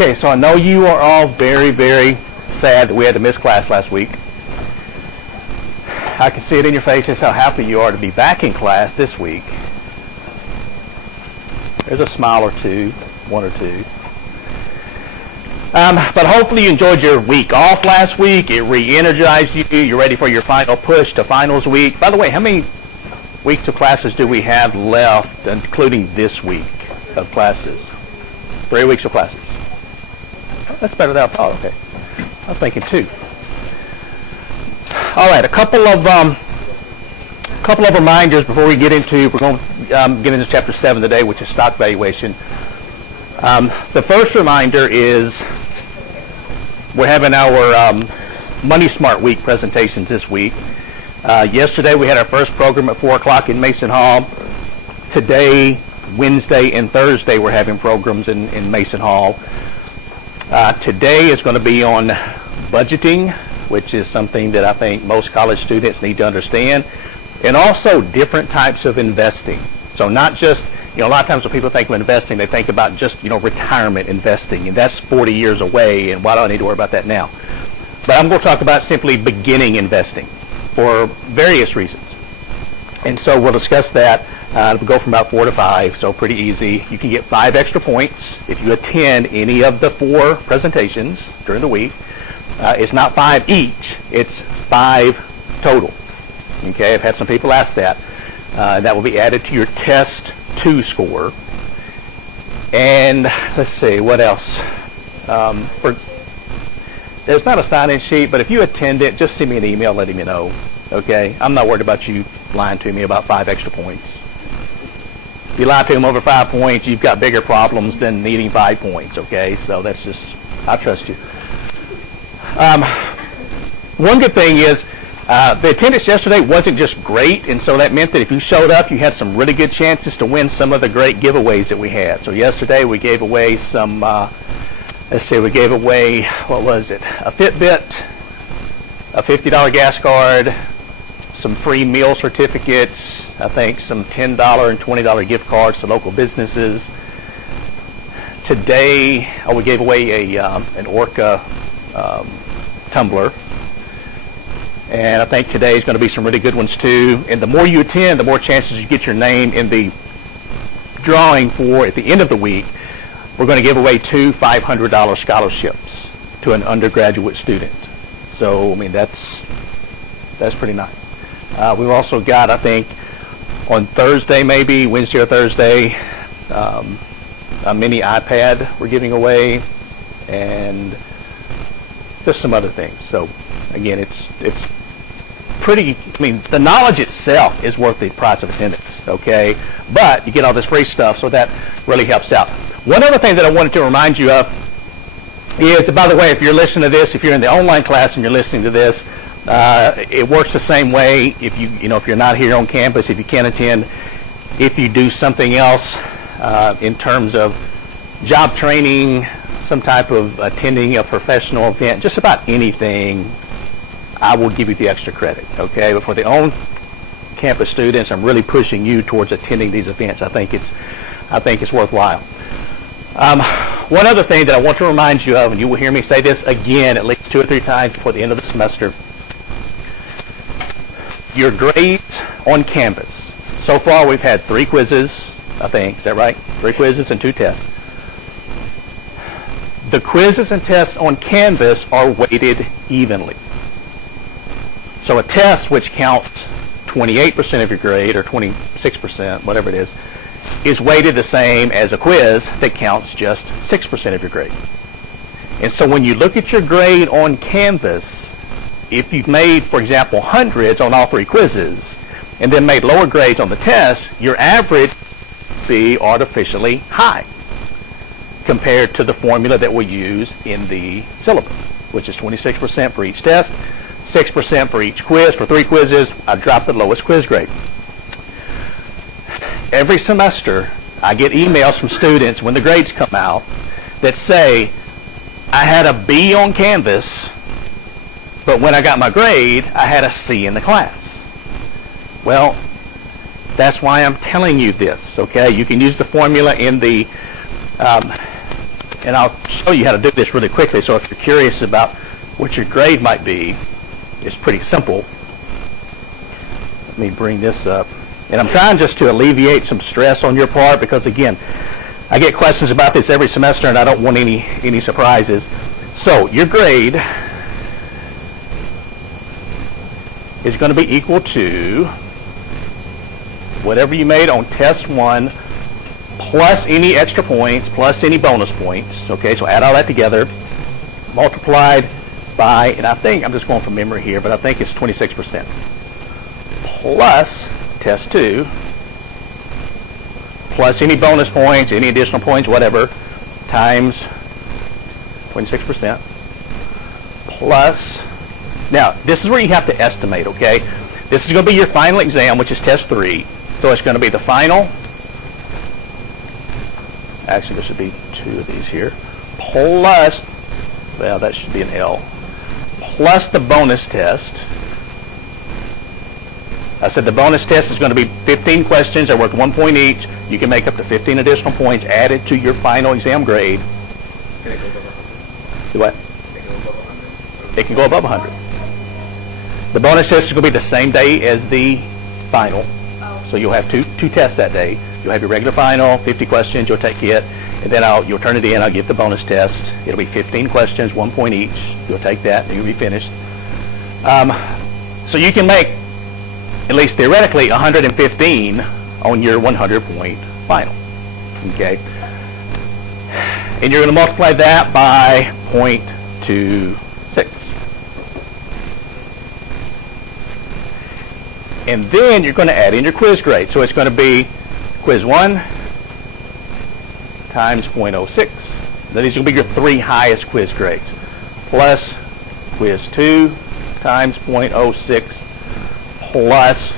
Okay, so I know you are all very, very sad that we had to miss class last week. I can see it in your faces how happy you are to be back in class this week. There's a smile or two, one or two. But hopefully you enjoyed your week off last week. It re-energized you. You're ready for your final push to finals week. By the way, how many weeks of classes do we have left, including this week of classes? 3 weeks of classes. That's better than I thought. Okay. I was thinking 2. All right, a couple of reminders before we get into, we're going to get into chapter 7 today, which is stock valuation. The first reminder is we're having our Money Smart Week presentations this week. Yesterday we had our first program at 4 o'clock in Mason Hall. Today, Wednesday, and Thursday we're having programs in Mason Hall. Today is going to be on budgeting, which is something that I think most college students need to understand, and also different types of investing. So not just, a lot of times when people think of investing, they think about just, retirement investing, and that's 40 years away, and why do I need to worry about that now? But I'm going to talk about simply beginning investing for various reasons. And so we'll discuss that. We'll go from about 4 to 5, so pretty easy. You can get 5 extra points if you attend any of the 4 presentations during the week. It's not 5 each, it's 5 total. Okay, I've had some people ask that. That will be added to your test 2 score. And let's see, what else? There's not a sign-in sheet, but if you attend it, just send me an email letting me know. Okay, I'm not worried about you lying to me about 5 extra points. If you lie to them over 5 points, you've got bigger problems than needing 5 points. Okay, so that's just, I trust you. One good thing is the attendance yesterday wasn't just great, and so that meant that if you showed up, you had some really good chances to win some of the great giveaways that we had. So yesterday we gave away some, we gave away, what was it, a Fitbit, a $50 gas card, some free meal certificates, I think some $10 and $20 gift cards to local businesses. Today, we gave away an Orca tumbler. And I think today is going to be some really good ones too. And the more you attend, the more chances you get your name in the drawing for, at the end of the week, we're going to give away 2 $500 scholarships to an undergraduate student. So, I mean, that's pretty nice. We've also got, I think, on Thursday maybe, Wednesday or Thursday, a mini iPad we're giving away, and just some other things. So, again, it's pretty, the knowledge itself is worth the price of attendance, okay? But you get all this free stuff, so that really helps out. One other thing that I wanted to remind you of is, by the way, if you're listening to this, if you're in the online class and you're listening to this, it works the same way if if you're not here on campus, if you can't attend, if you do something else in terms of job training, some type of attending a professional event, just about anything, I will give you the extra credit, okay? But for the on-campus students, I'm really pushing you towards attending these events. I think it's worthwhile. One other thing that I want to remind you of, and you will hear me say this again at least 2 or 3 times before the end of the semester, your grades on Canvas. So far we've had 3 quizzes, I think. Is that right? 3 quizzes and 2 tests. The quizzes and tests on Canvas are weighted evenly. So a test which counts 28% of your grade, or 26%, whatever it is weighted the same as a quiz that counts just 6% of your grade. And so when you look at your grade on Canvas, if you've made, for example, hundreds on all 3 quizzes, and then made lower grades on the test, your average will be artificially high compared to the formula that we use in the syllabus, which is 26% for each test, 6% for each quiz. For 3 quizzes, I drop the lowest quiz grade. Every semester, I get emails from students when the grades come out that say, I had a B on Canvas, but when I got my grade, I had a C in the class. Well, that's why I'm telling you this, okay? You can use the formula in the and I'll show you how to do this really quickly, so if you're curious about what your grade might be, it's pretty simple. Let me bring this up. And I'm trying just to alleviate some stress on your part because, again, I get questions about this every semester and I don't want any surprises. So your grade is going to be equal to whatever you made on test 1 plus any extra points plus any bonus points. Okay, so add all that together, multiplied by, and I think I'm just going from memory here, but I think it's 26%, plus test 2 plus any bonus points, any additional points, whatever, times 26%, plus, now this is where you have to estimate, okay? This is going to be your final exam, which is test 3. So it's going to be the final, actually there should be 2 of these here, plus, well that should be an L, plus the bonus test. I said the bonus test is going to be 15 questions. They're worth 1 point each. You can make up to 15 additional points added to your final exam grade. Can it go above 100? Do what? It can go above 100? It can go above 100. The bonus test is going to be the same day as the final. So you'll have two tests that day. You'll have your regular final, 50 questions. You'll take it, and then you'll turn it in. I'll give the bonus test. It'll be 15 questions, 1 point each. You'll take that, and you'll be finished. So you can make, at least theoretically, 115 on your 100-point final. Okay? And you're going to multiply that by 0.26. And then you're going to add in your quiz grade. So it's going to be quiz 1 times 0.06. Then these are going to be your 3 highest quiz grades. Plus quiz 2 times 0.06 plus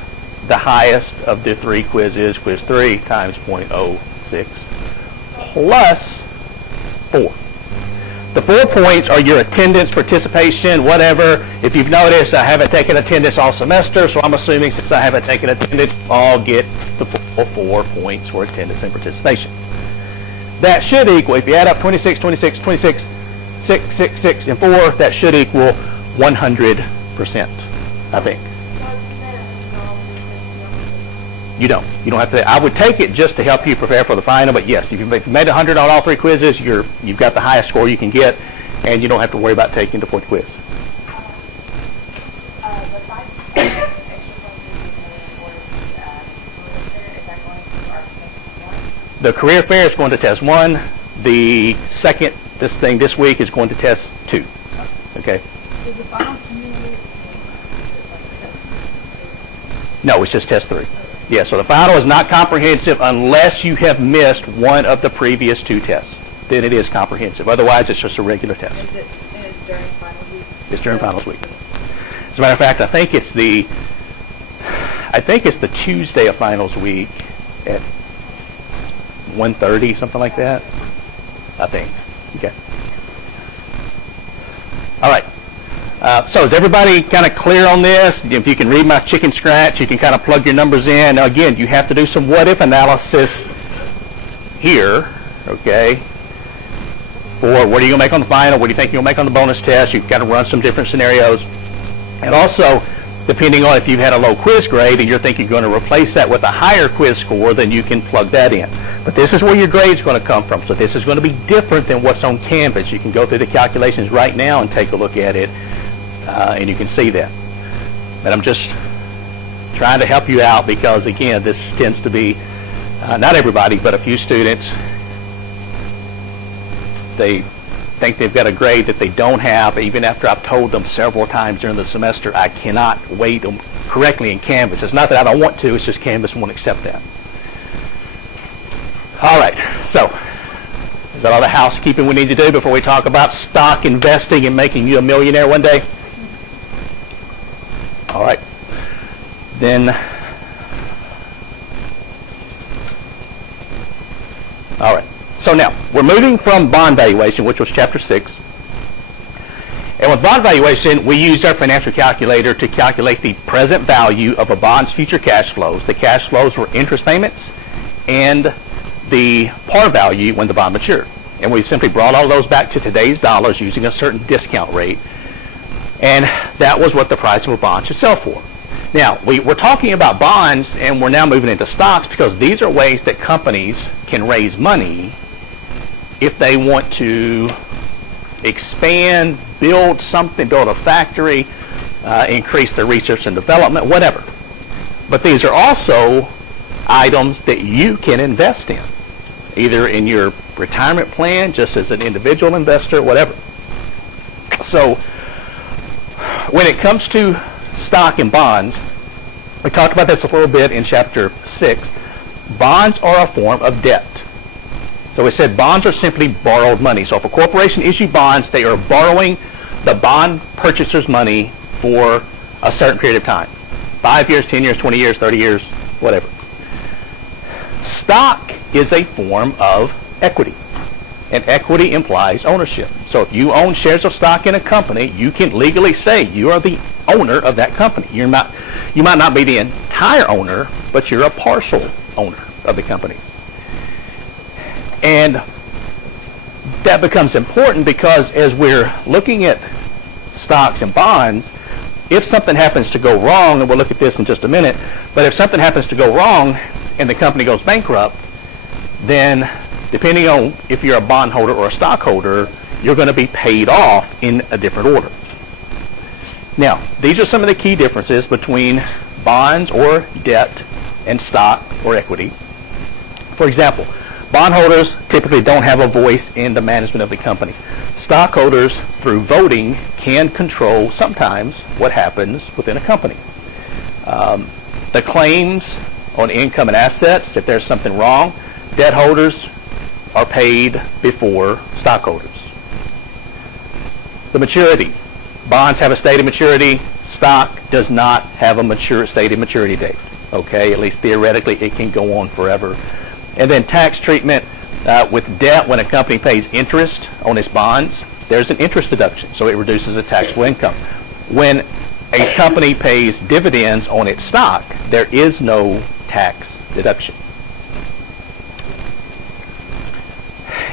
the highest of the 3 quizzes, quiz 3 times 0.06 plus 4. The 4 points are your attendance, participation, whatever. If you've noticed, I haven't taken attendance all semester, so I'm assuming since I haven't taken attendance, I'll get the full 4 points for attendance and participation. That should equal, if you add up 26, 26, 26, 6, 6, 6, and 4, that should equal 100%, I think. You don't have to. I would take it just to help you prepare for the final, but yes, if you made 100 on all 3 quizzes, you've got the highest score you can get, and you don't have to worry about taking the 4th quiz. The career fair is going to test 1. The second, this week is going to test 2. Okay. Is the final community? No, it's just test 3. Yeah, so the final is not comprehensive unless you have missed one of the previous 2 tests. Then it is comprehensive. Otherwise, it's just a regular test. Is it during finals week? It's during finals week. As a matter of fact, I think it's the Tuesday of finals week at 1:30, something like that. I think. Okay. All right. So is everybody kind of clear on this? If you can read my chicken scratch, you can kind of plug your numbers in. Now again, you have to do some what-if analysis here, okay? For what are you going to make on the final? What do you think you'll make on the bonus test? You've got to run some different scenarios. And also, depending on if you've had a low quiz grade and you're thinking you're going to replace that with a higher quiz score, then you can plug that in. But this is where your grade's going to come from. So this is going to be different than what's on Canvas. You can go through the calculations right now and take a look at it. And you can see that. But I'm just trying to help you out because, again, this tends to be, not everybody, but a few students, they think they've got a grade that they don't have, even after I've told them several times during the semester, I cannot weight them correctly in Canvas. It's not that I don't want to, it's just Canvas won't accept that. All right, so is that all the housekeeping we need to do before we talk about stock investing and making you a millionaire one day? All right. Then, all right. So now, we're moving from bond valuation, which was Chapter 6. And with bond valuation, we used our financial calculator to calculate the present value of a bond's future cash flows. The cash flows were interest payments and the par value when the bond matured. And we simply brought all those back to today's dollars using a certain discount rate. And that was what the price of a bond should sell for. Now, we're talking about bonds, and we're now moving into stocks because these are ways that companies can raise money if they want to expand, build something, build a factory, increase their research and development, whatever. But these are also items that you can invest in, either in your retirement plan, just as an individual investor, whatever. So when it comes to stock and bonds, we talked about this a little bit in chapter 6. Bonds are a form of debt. So we said bonds are simply borrowed money. So if a corporation issues bonds, they are borrowing the bond purchaser's money for a certain period of time. 5 years, 10 years, 20 years, 30 years, whatever. Stock is a form of equity. And equity implies ownership. So if you own shares of stock in a company, you can legally say you are the owner of that company. You might not be the entire owner, but you're a partial owner of the company. And that becomes important because as we're looking at stocks and bonds, if something happens to go wrong, and we'll look at this in just a minute, but if something happens to go wrong and the company goes bankrupt, then depending on if you're a bondholder or a stockholder, you're going to be paid off in a different order. Now, these are some of the key differences between bonds or debt and stock or equity. For example, bondholders typically don't have a voice in the management of the company. Stockholders, through voting, can control sometimes what happens within a company. The claims on income and assets, if there's something wrong, debt holders are paid before stockholders. The maturity. Bonds have a stated maturity. Stock does not have a stated maturity date. Okay, at least theoretically it can go on forever. And then tax treatment. With debt, when a company pays interest on its bonds, there's an interest deduction, so it reduces the taxable income. When a company pays dividends on its stock, there is no tax deduction.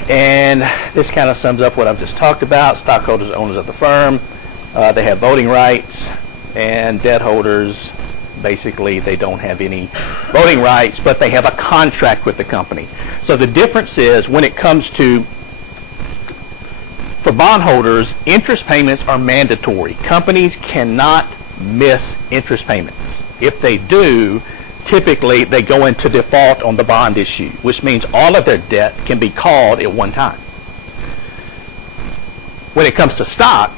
And this kind of sums up what I've just talked about. Stockholders are owners of the firm. They have voting rights, and debt holders, basically, they don't have any voting rights, but they have a contract with the company. So the difference is when it comes to, for bondholders, interest payments are mandatory. Companies cannot miss interest payments. If they do, typically they go into default on the bond issue, which means all of their debt can be called at one time. When it comes to stock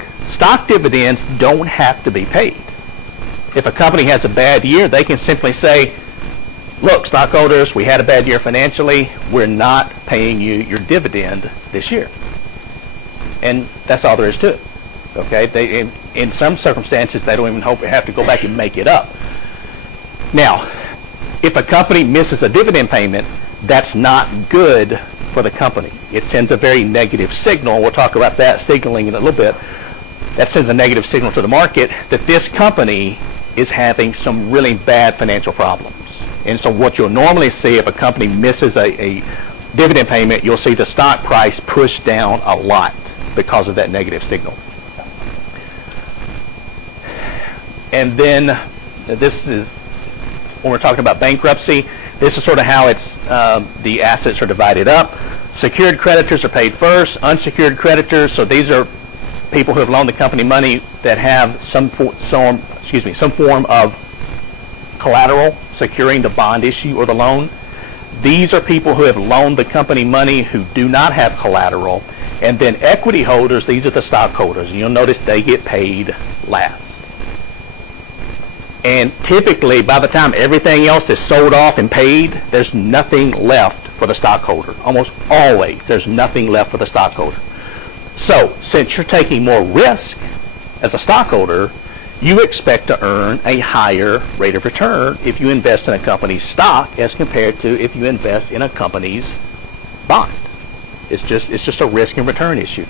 dividends don't have to be paid. If a company has a bad year, they can simply say, look, stockholders, we had a bad year financially. We're not paying you your dividend this year. And that's all there is to it. Okay? In some circumstances, they don't even have to go back and make it up. Now, if a company misses a dividend payment, that's not good for the company. It sends a very negative signal. We'll talk about that signaling in a little bit. That sends a negative signal to the market that this company is having some really bad financial problems. And so what you'll normally see if a company misses a dividend payment, you'll see the stock price push down a lot because of that negative signal. And then this is, when we're talking about bankruptcy, this is sort of how it's the assets are divided up. Secured creditors are paid first. Unsecured creditors, so these are people who have loaned the company money that have some form of collateral securing the bond issue or the loan. These are people who have loaned the company money who do not have collateral. And then equity holders, these are the stockholders. You'll notice they get paid last. And typically, by the time everything else is sold off and paid, there's nothing left for the stockholder. Almost always, there's nothing left for the stockholder. So, since you're taking more risk as a stockholder, you expect to earn a higher rate of return if you invest in a company's stock as compared to if you invest in a company's bond. It's just a risk and return issue.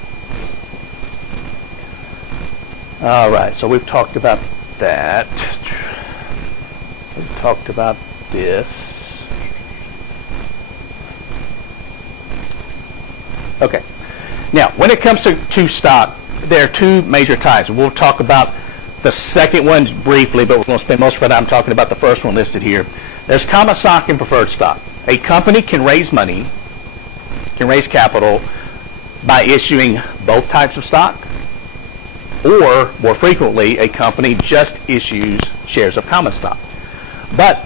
All right, so we've talked about that. We've talked about this. Okay. Now, when it comes to stock, there are two major types. We'll talk about the second one briefly, but we're going to spend most of our time talking about the first one listed here. There's common stock and preferred stock. A company can raise money, can raise capital by issuing both types of stock, or more frequently, a company just issues shares of common stock. But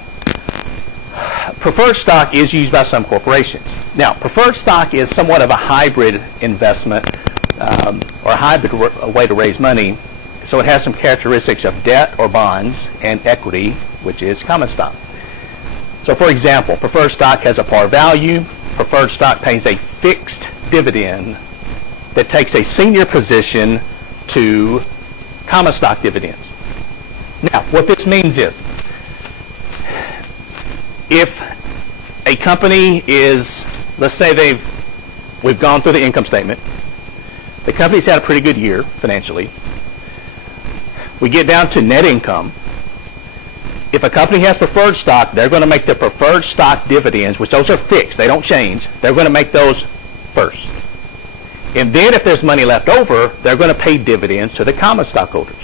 preferred stock is used by some corporations. Now, preferred stock is somewhat of a hybrid investment or a hybrid way to raise money. So it has some characteristics of debt or bonds and equity, which is common stock. So for example, preferred stock has a par value. Preferred stock pays a fixed dividend that takes a senior position to common stock dividends. Now, what this means is, if a company is, let's say we've gone through the income statement, the company's had a pretty good year financially. We get down to net income. If a company has preferred stock, they're going to make the preferred stock dividends, which those are fixed, they don't change. They're going to make those first. And then if there's money left over, they're going to pay dividends to the common stockholders.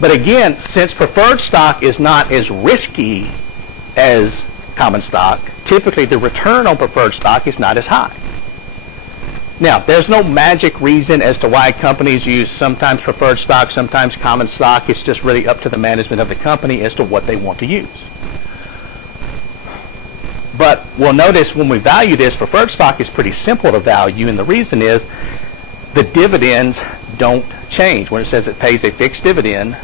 But again, since preferred stock is not as risky as common stock, typically the return on preferred stock is not as high. Now, there's no magic reason as to why companies use sometimes preferred stock, sometimes common stock. It's just really up to the management of the company as to what they want to use. But we'll notice when we value this, preferred stock is pretty simple to value, and the reason is the dividends don't change. When it says it pays a fixed dividend,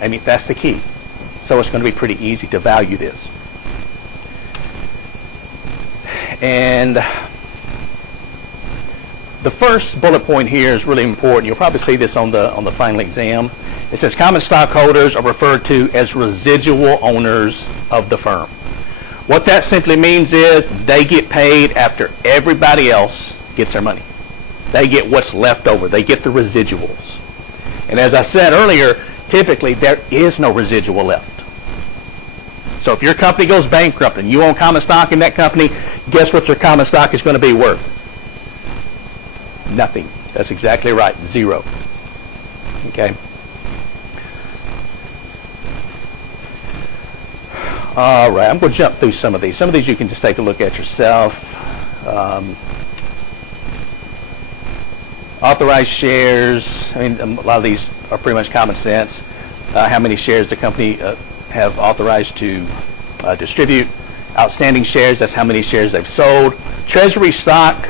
I mean, that's the key. So it's going to be pretty easy to value this. And the first bullet point here is really important. You'll probably see this on the final exam. It says common stockholders are referred to as residual owners of the firm. What that simply means is they get paid after everybody else gets their money. They get what's left over. They get the residuals. And as I said earlier, typically there is no residual left. So if your company goes bankrupt and you own common stock in that company, guess what your common stock is going to be worth? Nothing. That's exactly right. Zero. Okay. All right. I'm going to jump through some of these. Some of these you can just take a look at yourself. Authorized shares. I mean, a lot of these are pretty much common sense. How many shares the company have authorized to distribute. Outstanding shares. That's how many shares they've sold. Treasury stock.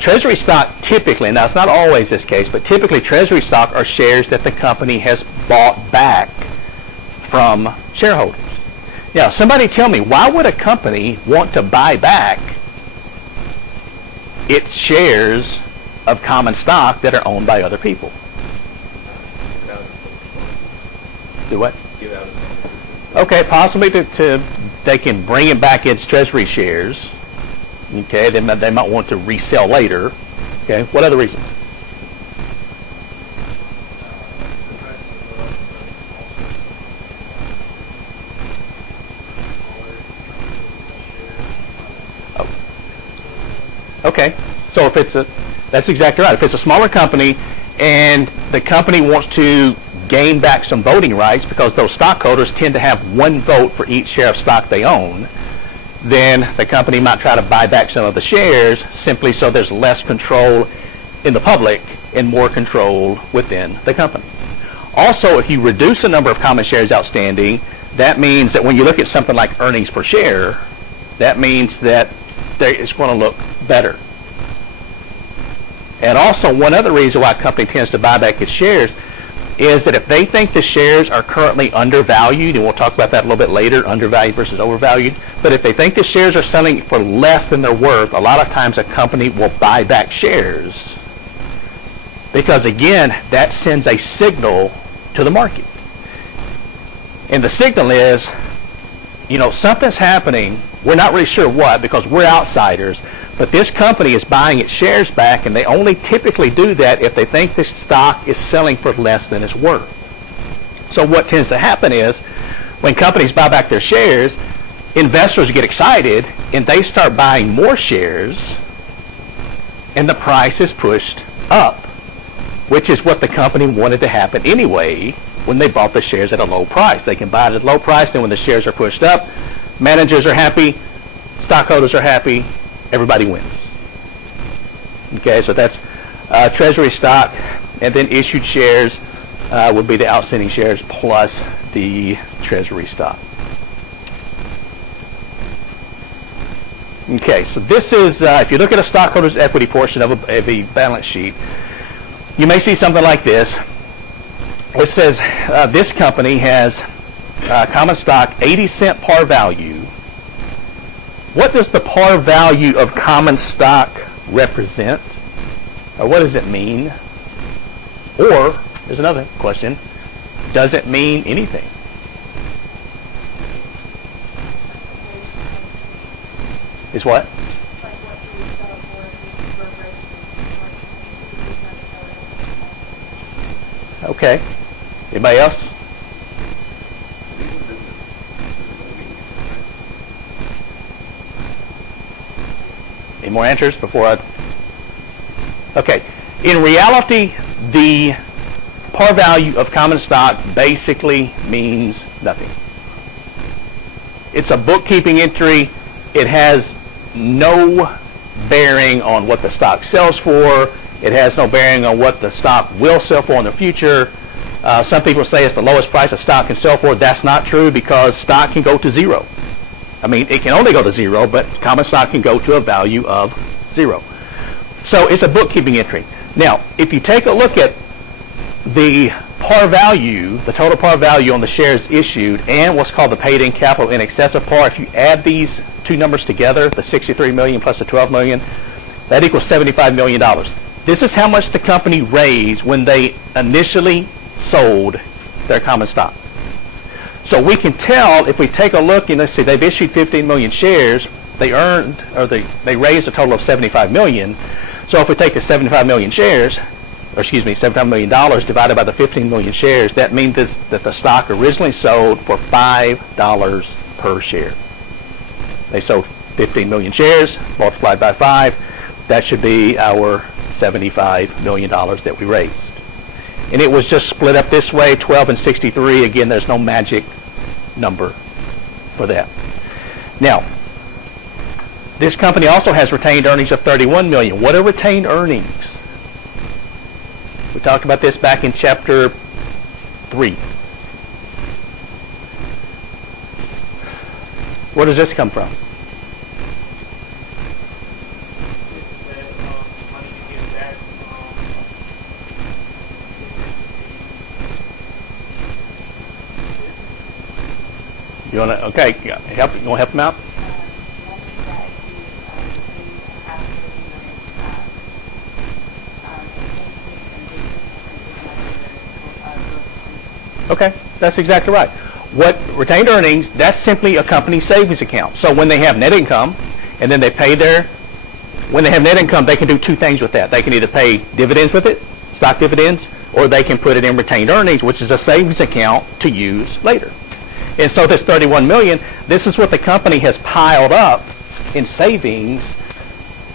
Treasury stock typically, now it's not always this case, but typically treasury stock are shares that the company has bought back from shareholders. Now, somebody tell me, why would a company want to buy back its shares of common stock that are owned by other people? Do what? Okay, possibly they can bring it back its treasury shares. Okay, they might want to resell later. Okay, what other reasons? Oh. Okay, so if that's exactly right. If it's a smaller company and the company wants to gain back some voting rights because those stockholders tend to have one vote for each share of stock they own, then the company might try to buy back some of the shares simply so there's less control in the public and more control within the company. Also, if you reduce the number of common shares outstanding, that means that when you look at something like earnings per share, that means that it's going to look better. And also, one other reason why a company tends to buy back its shares is that if they think the shares are currently undervalued, and we'll talk about that a little bit later, undervalued versus overvalued, but if they think the shares are selling for less than they're worth, a lot of times a company will buy back shares because, again, that sends a signal to the market. And the signal is, something's happening. We're not really sure what because we're outsiders, but this company is buying its shares back, and they only typically do that if they think the stock is selling for less than it's worth. So what tends to happen is when companies buy back their shares, investors get excited and they start buying more shares, and the price is pushed up, which is what the company wanted to happen anyway when they bought the shares at a low price. They can buy it at a low price, then when the shares are pushed up, managers are happy, stockholders are happy, everybody wins. Okay, so that's treasury stock, and then issued shares would be the outstanding shares plus the treasury stock. Okay, so this is, if you look at a stockholder's equity portion of a balance sheet, you may see something like this. It says this company has common stock 80-cent par value. What does the par value of common stock represent? Or what does it mean? Or, there's another question, does it mean anything? Is what? Okay. Anybody else? Any more answers before I... Okay. In reality, the par value of common stock basically means nothing. It's a bookkeeping entry. It has no bearing on what the stock sells for. It has no bearing on what the stock will sell for in the future. Some people say it's the lowest price a stock can sell for. That's not true because stock can go to zero. I mean, it can only go to zero, but common stock can go to a value of zero. So it's a bookkeeping entry. Now, if you take a look at the par value, the total par value on the shares issued, and what's called the paid-in capital in excess of par, if you add these two numbers together, the $63 million plus the $12 million, that equals $75 million. This is how much the company raised when they initially sold their common stock. So we can tell if we take a look, and let's see, they've issued 15 million shares, they raised a total of 75 million. So if we take the 75 million shares, or excuse me, $75 million divided by the 15 million shares, that means that the stock originally sold for $5 per share. They sold 15 million shares, multiplied by 5. That should be our $75 million that we raised. And it was just split up this way, 12 and 63. Again, there's no magic number for that. Now, this company also has retained earnings of $31 million. What are retained earnings? We talked about this back in chapter 3. Where does this come from? You want to, okay, you want to help him out? Okay, that's exactly right. What retained earnings, that's simply a company savings account. So when they have net income, and then they pay when they have net income, they can do two things with that. They can either pay dividends with it, stock dividends, or they can put it in retained earnings, which is a savings account to use later. And so this $31 million, this is what the company has piled up in savings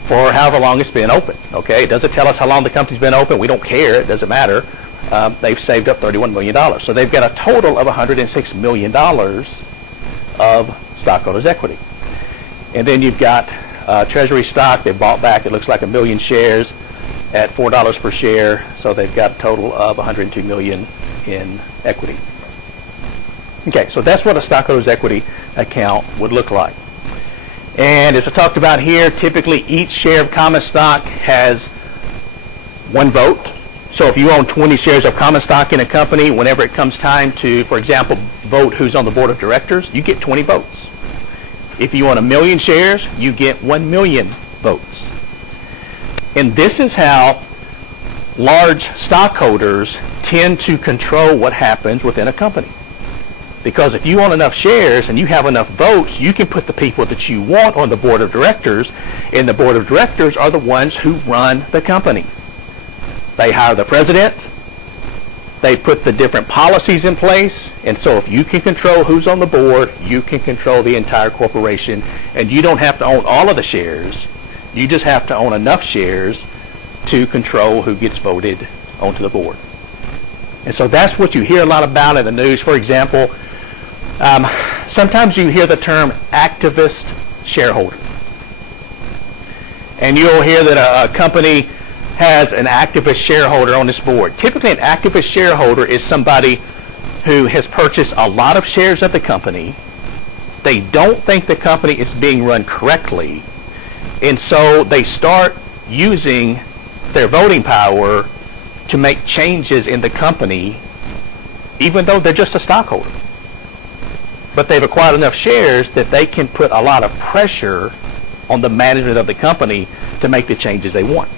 for however long it's been open. Okay, it doesn't tell us how long the company's been open. We don't care. It doesn't matter. They've saved up $31 million. So they've got a total of $106 million of stockholders' equity. And then you've got treasury stock. They bought back, it looks like 1 million shares at $4 per share. So they've got a total of $102 million in equity. Okay, so that's what a stockholders' equity account would look like. And as I talked about here, typically each share of common stock has one vote. So if you own 20 shares of common stock in a company, whenever it comes time to, for example, vote who's on the board of directors, you get 20 votes. If you own 1 million shares, you get 1 million votes. And this is how large stockholders tend to control what happens within a company. Because if you own enough shares and you have enough votes, you can put the people that you want on the board of directors, and the board of directors are the ones who run the company. They hire the president, they put the different policies in place, and so if you can control who's on the board, you can control the entire corporation, And you don't have to own all of the shares. You just have to own enough shares to control who gets voted onto the board. And so that's what you hear a lot about in the news. For example, sometimes you hear the term activist shareholder. And you'll hear that a company has an activist shareholder on this board. Typically, an activist shareholder is somebody who has purchased a lot of shares of the company. They don't think the company is being run correctly, and so they start using their voting power to make changes in the company, even though they're just a stockholder. But they've acquired enough shares that they can put a lot of pressure on the management of the company to make the changes they want.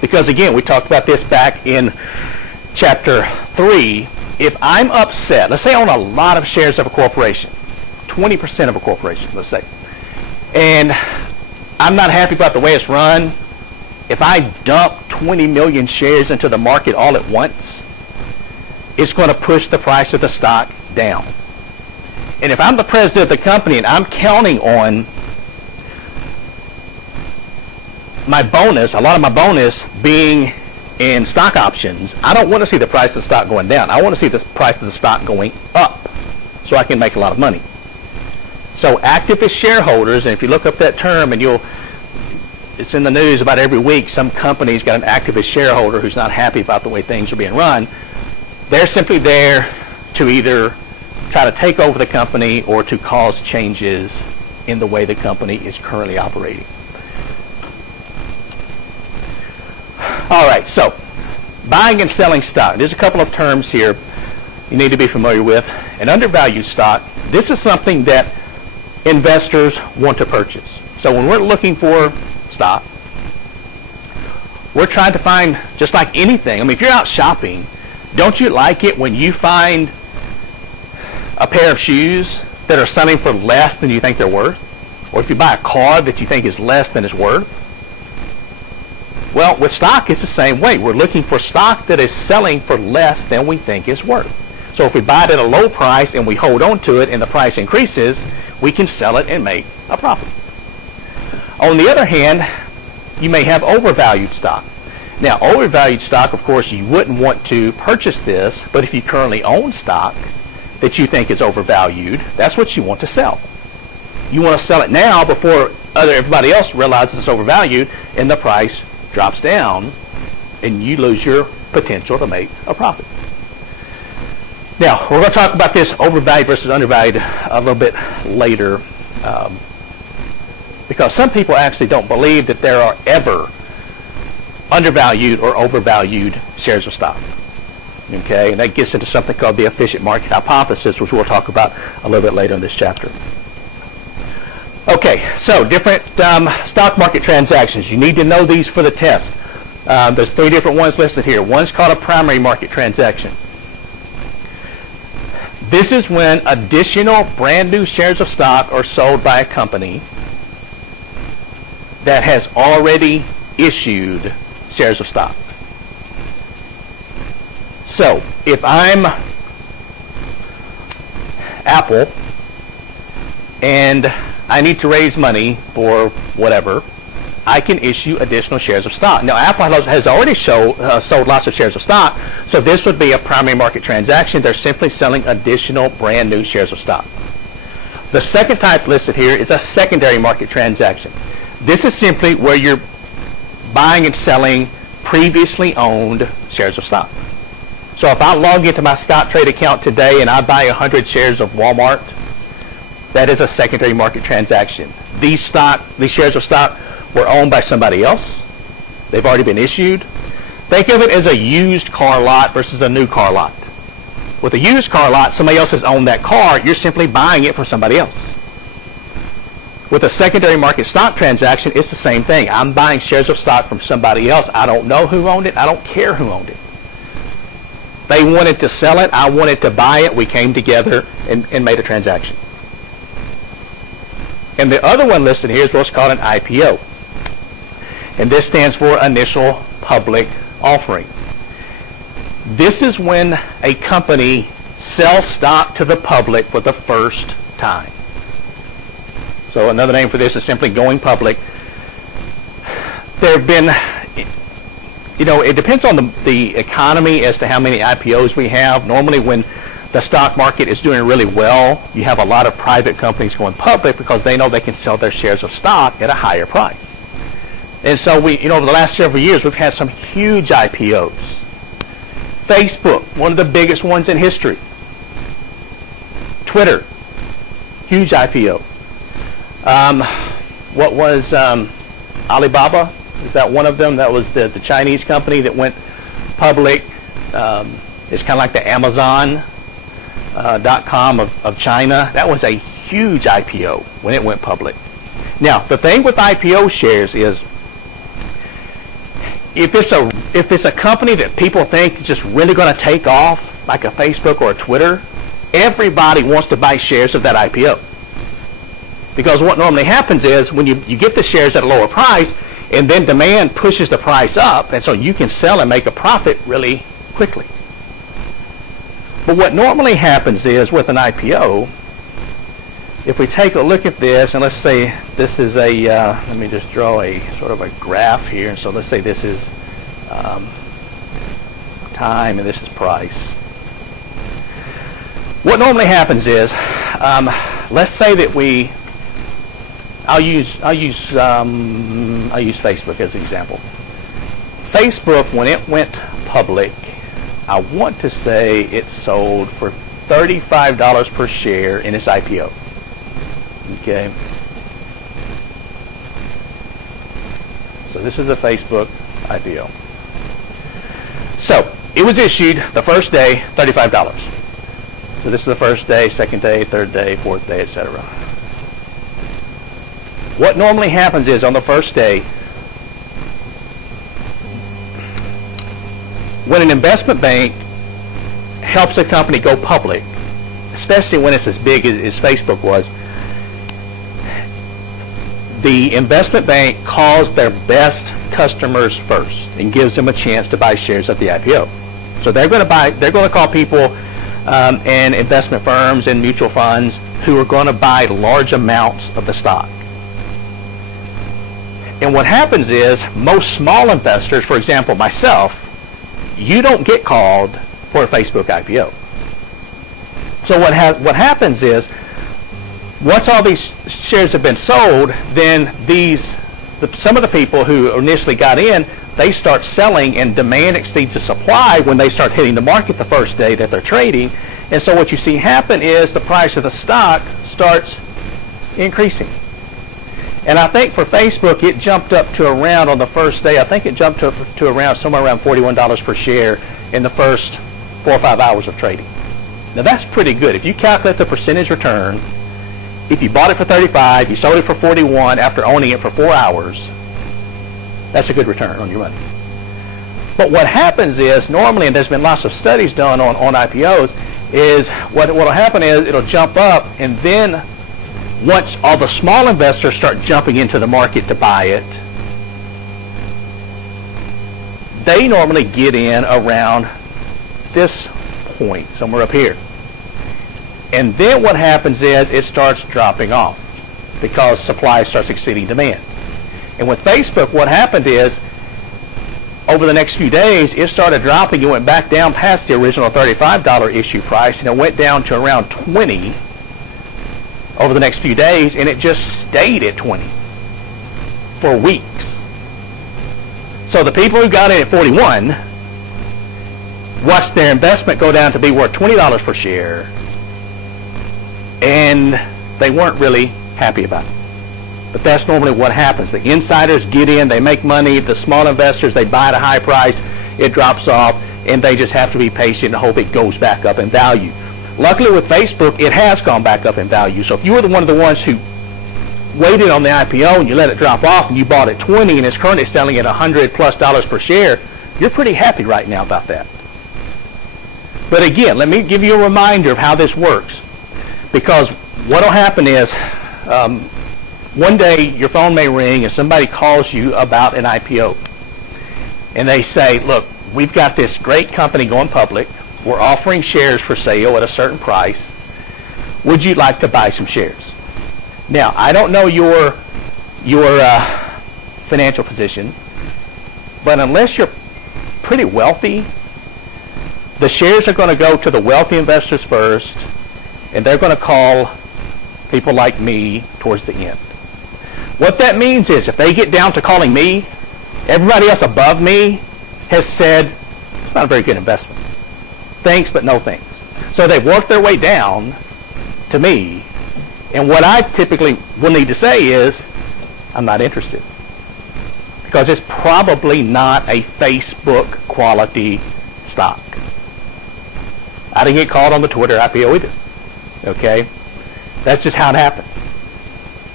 Because again, we talked about this back in chapter 3. If I'm upset, let's say I own a lot of shares of a corporation, 20% of a corporation, let's say, and I'm not happy about the way it's run, if I dump 20 million shares into the market all at once, it's going to push the price of the stock down. And if I'm the president of the company and I'm counting on my bonus, a lot of my bonus being in stock options, I don't want to see the price of the stock going down. I want to see the price of the stock going up so I can make a lot of money. So activist shareholders, and if you look up that term, and it's in the news about every week, some company's got an activist shareholder who's not happy about the way things are being run. They're simply there to either try to take over the company or to cause changes in the way the company is currently operating. All right, so buying and selling stock. There's a couple of terms here you need to be familiar with. An undervalued stock, this is something that investors want to purchase. So when we're looking for stock, we're trying to find, just like anything, I mean, if you're out shopping, don't you like it when you find a pair of shoes that are selling for less than you think they're worth? Or if you buy a car that you think is less than it's worth? Well, with stock, it's the same way. We're looking for stock that is selling for less than we think it's worth. So if we buy it at a low price and we hold on to it and the price increases, we can sell it and make a profit. On the other hand, you may have overvalued stock. Now, overvalued stock, of course, you wouldn't want to purchase this, but if you currently own stock that you think is overvalued, that's what you want to sell. You want to sell it now before everybody else realizes it's overvalued and the price drops down and you lose your potential to make a profit. Now, we're going to talk about this overvalued versus undervalued a little bit later because some people actually don't believe that there are ever undervalued or overvalued shares of stock. Okay, and that gets into something called the efficient market hypothesis, which we'll talk about a little bit later in this chapter. Okay, so different stock market transactions. You need to know these for the test. There's 3 different ones listed here. One's called a primary market transaction. This is when additional brand new shares of stock are sold by a company that has already issued shares of stock. So, if I'm Apple and I need to raise money for whatever, I can issue additional shares of stock. Now, Apple has already sold lots of shares of stock, so this would be a primary market transaction. They're simply selling additional brand new shares of stock. The second type listed here is a secondary market transaction. This is simply where you're buying and selling previously owned shares of stock. So if I log into my Scottrade account today and I buy 100 shares of Walmart, that is a secondary market transaction. These shares of stock were owned by somebody else. They've already been issued. Think of it as a used car lot versus a new car lot. With a used car lot, somebody else has owned that car. You're simply buying it from somebody else. With a secondary market stock transaction, it's the same thing. I'm buying shares of stock from somebody else. I don't know who owned it. I don't care who owned it. They wanted to sell it. I wanted to buy it. We came together and made a transaction. And the other one listed here is what's called an IPO. And this stands for Initial Public Offering. This is when a company sells stock to the public for the first time. So another name for this is simply going public. There have been, it depends on the economy as to how many IPOs we have. Normally when the stock market is doing really well, you have a lot of private companies going public because they know they can sell their shares of stock at a higher price. And so over the last several years, we've had some huge IPOs. Facebook, one of the biggest ones in history. Twitter, huge IPO. What was Alibaba? Is that one of them? That was the Chinese company that went public. It's kind of like the Amazon.com of China. That was a huge IPO when it went public. Now, the thing with IPO shares is if it's a company that people think is just really going to take off, like a Facebook or a Twitter, everybody wants to buy shares of that IPO. Because what normally happens is when you get the shares at a lower price, and then demand pushes the price up, and so you can sell and make a profit really quickly. But what normally happens is with an IPO, if we take a look at this, and let's say this is let me just draw a sort of a graph here. And so let's say this is time and this is price. What normally happens is, let's say that I'll use Facebook as an example. Facebook, when it went public, I want to say it sold for $35 per share in its IPO. Okay. So this is the Facebook IPO. So it was issued the first day, $35. So this is the first day, second day, third day, fourth day, etc. What normally happens is on the first day, when an investment bank helps a company go public, especially when it's as big as Facebook was, the investment bank calls their best customers first and gives them a chance to buy shares at the IPO. So they're going to call people and investment firms and mutual funds who are going to buy large amounts of the stock. And what happens is most small investors, for example, myself, you don't get called for a Facebook IPO. So what happens is once all these shares have been sold, then some of the people who initially got in, they start selling and demand exceeds the supply when they start hitting the market the first day that they're trading. And so what you see happen is the price of the stock starts increasing. And I think for Facebook, it jumped up to around on the first day, I think it jumped up to around somewhere around $41 per share in the first 4 or 5 hours of trading. Now that's pretty good. If you calculate the percentage return, if you bought it for 35, you sold it for 41 after owning it for 4 hours, that's a good return on your money. But what happens is normally, and there's been lots of studies done on IPOs, is what will happen is it'll jump up, and then once all the small investors start jumping into the market to buy it, they normally get in around this point, somewhere up here. And then what happens is it starts dropping off because supply starts exceeding demand. And with Facebook, what happened is over the next few days, it started dropping. It went back down past the original $35 issue price, and it went down to around 20 over the next few days, and it just stayed at 20 for weeks. So the people who got in at 41 watched their investment go down to be worth $20 per share, and they weren't really happy about it. But that's normally what happens. The insiders get in, they make money. The small investors, they buy at a high price, it drops off, and they just have to be patient and hope it goes back up in value. Luckily with Facebook, it has gone back up in value. So if you were one of the ones who waited on the IPO and you let it drop off and you bought at 20 and it's currently selling at $100+ per share, you're pretty happy right now about that. But again, let me give you a reminder of how this works. Because what will happen is one day your phone may ring and somebody calls you about an IPO. And they say, look, we've got this great company going public. We're offering shares for sale at a certain price. Would you like to buy some shares? Now, I don't know your financial position, but unless you're pretty wealthy, the shares are going to go to the wealthy investors first, and they're going to call people like me towards the end. What that means is if they get down to calling me, everybody else above me has said, it's not a very good investment. Thanks, but no thanks. So they've worked their way down to me, and what I typically will need to say is, I'm not interested. Because it's probably not a Facebook quality stock. I didn't get called on the Twitter IPO either. Okay? That's just how it happens.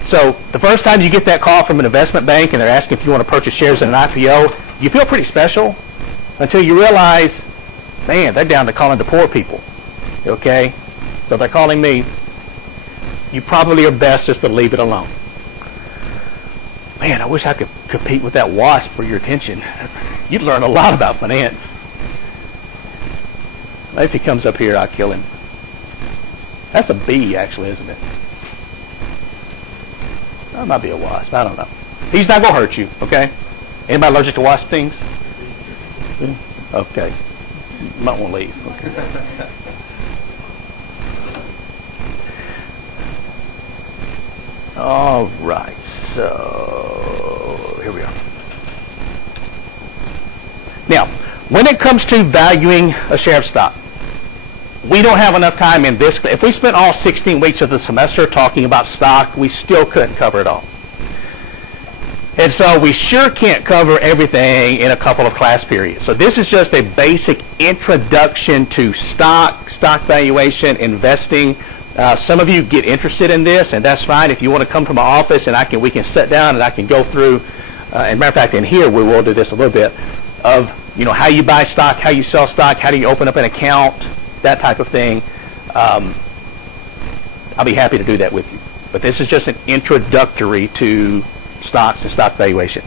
So the first time you get that call from an investment bank and they're asking if you want to purchase shares in an IPO, you feel pretty special until you realize, man, they're down to calling the poor people. Okay? So they're calling me. You probably are best just to leave it alone. Man, I wish I could compete with that wasp for your attention. You'd learn a lot about finance. Maybe if he comes up here, I'll kill him. That's a bee, actually, isn't it? That might be a wasp. I don't know. He's not going to hurt you, okay? Anybody allergic to wasp stings? Okay. You might want to leave. Okay. All right. So, here we are. Now, when it comes to valuing a share of stock, we don't have enough time in this. If we spent all 16 weeks of the semester talking about stock, we still couldn't cover it all. And so we sure can't cover everything in a couple of class periods. So this is just a basic introduction to stock valuation, investing. Some of you get interested in this, and that's fine. If you want to come to my office, and we can sit down and I can go through. And matter of fact, in here we will do this a little bit of how you buy stock, how you sell stock, how do you open up an account, that type of thing. I'll be happy to do that with you. But this is just an introductory to stocks and stock valuation.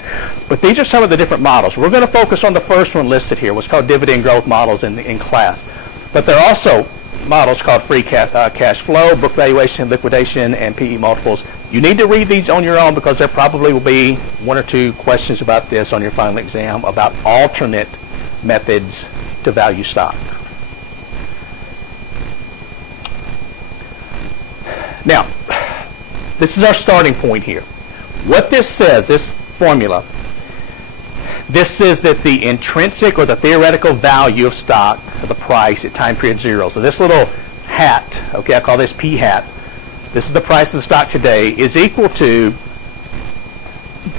But these are some of the different models. We're going to focus on the first one listed here, what's called dividend growth models in class. But there are also models called free cash flow, book valuation, liquidation, and PE multiples. You need to read these on your own because there probably will be one or two questions about this on your final exam about alternate methods to value stock. Now, this is our starting point here. What this says, this formula, this says that the intrinsic or the theoretical value of stock, the price at time period 0. So this little hat, okay, I call this P hat, this is the price of the stock today, is equal to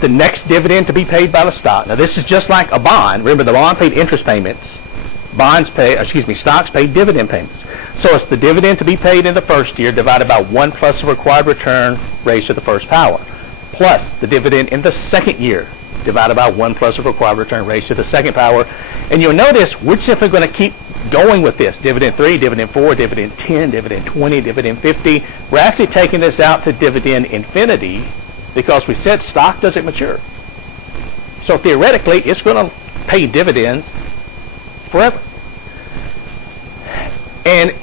the next dividend to be paid by the stock. Now this is just like a bond. Remember, the bond paid interest payments. Stocks paid dividend payments. So it's the dividend to be paid in the first year divided by 1 plus the required return raised to the first power, plus the dividend in the second year divided by 1 plus the required return raised to the second power. And you'll notice we're simply going to keep going with this. Dividend 3, dividend 4, dividend 10, dividend 20, dividend 50. We're actually taking this out to dividend infinity because we said stock doesn't mature. So theoretically, it's going to pay dividends forever. And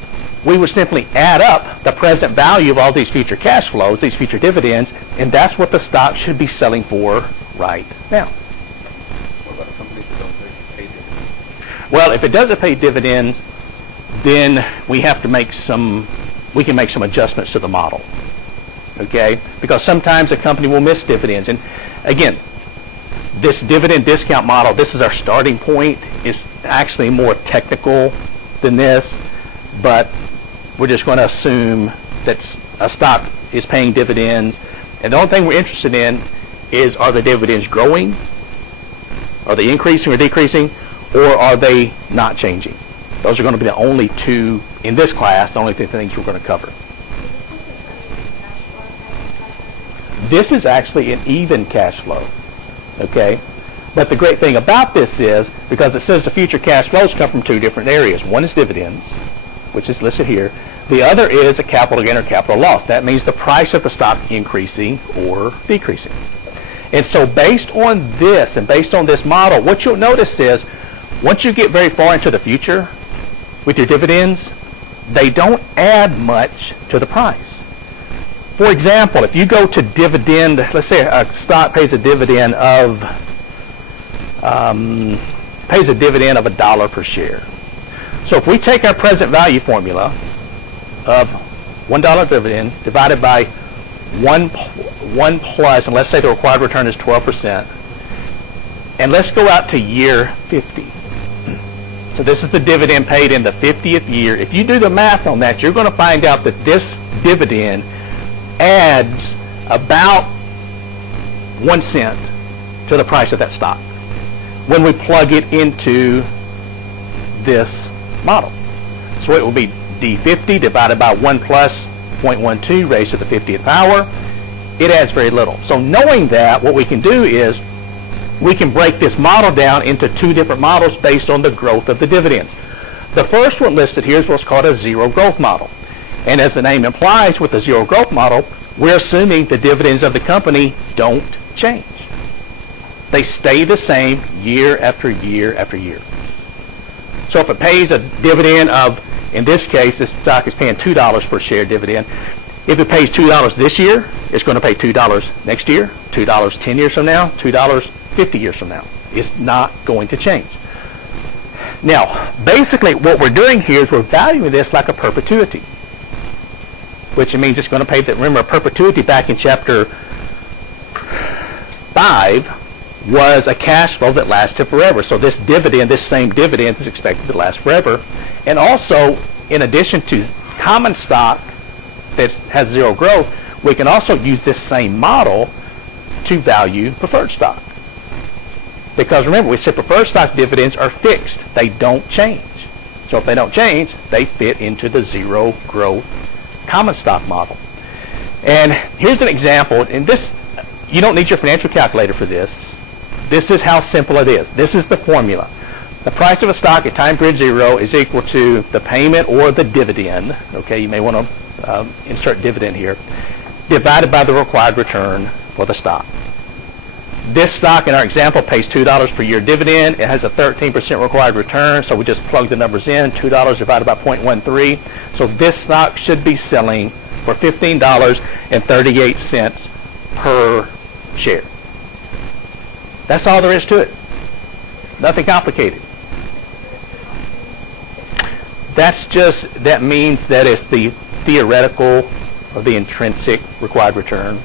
we would simply add up the present value of all these future cash flows, these future dividends, and that's what the stock should be selling for right now. What about companies that don't pay dividends? Well, if it doesn't pay dividends, then we have to make some adjustments to the model. Okay? Because sometimes a company will miss dividends. And again, this dividend discount model, this is our starting point, is actually more technical than this, but we're just going to assume that a stock is paying dividends. And the only thing we're interested in is, are the dividends growing? Are they increasing or decreasing? Or are they not changing? Those are going to be the only two, in this class, the only two things we're going to cover. This is actually an even cash flow. Okay? But the great thing about this is, because it says the future cash flows come from two different areas. One is dividends, which is listed here. The other is a capital gain or capital loss. That means the price of the stock increasing or decreasing. And so based on this and based on this model, what you'll notice is once you get very far into the future with your dividends, they don't add much to the price. For example, if you go to dividend, let's say a stock pays a dividend of $1 per share. So if we take our present value formula of $1 dividend divided by 1 plus, and let's say the required return is 12%, and let's go out to year 50. So this is the dividend paid in the 50th year. If you do the math on that, you're going to find out that this dividend adds about 1 cent to the price of that stock when we plug it into this model. So it will be D50 divided by 1 plus 0.12 raised to the 50th power. It adds very little. So knowing that, what we can do is we can break this model down into two different models based on the growth of the dividends. The first one listed here is what's called a zero growth model. And as the name implies, with the zero growth model, we're assuming the dividends of the company don't change. They stay the same year after year after year. So if it pays a dividend of, in this case, this stock is paying $2 per share dividend. If it pays $2 this year, it's going to pay $2 next year, $2 10 years from now, $2 50 years from now. It's not going to change. Now, basically what we're doing here is we're valuing this like a perpetuity, which means it's going to pay, remember, perpetuity back in chapter 5 was a cash flow that lasted forever. So this dividend, this same dividend, is expected to last forever. And also, in addition to common stock that has zero growth, we can also use this same model to value preferred stock. Because remember, we said preferred stock dividends are fixed. They don't change. So if they don't change, they fit into the zero growth common stock model. And here's an example. And this, you don't need your financial calculator for this. This is how simple it is. This is the formula. The price of a stock at time period 0 is equal to the payment or the dividend. Okay, you may want to insert dividend here, divided by the required return for the stock. This stock in our example pays $2 per year dividend. It has a 13% required return, so we just plug the numbers in, $2 divided by 0.13. So this stock should be selling for $15.38 per share. That's all there is to it. Nothing complicated. That means that it's the theoretical or the intrinsic required return.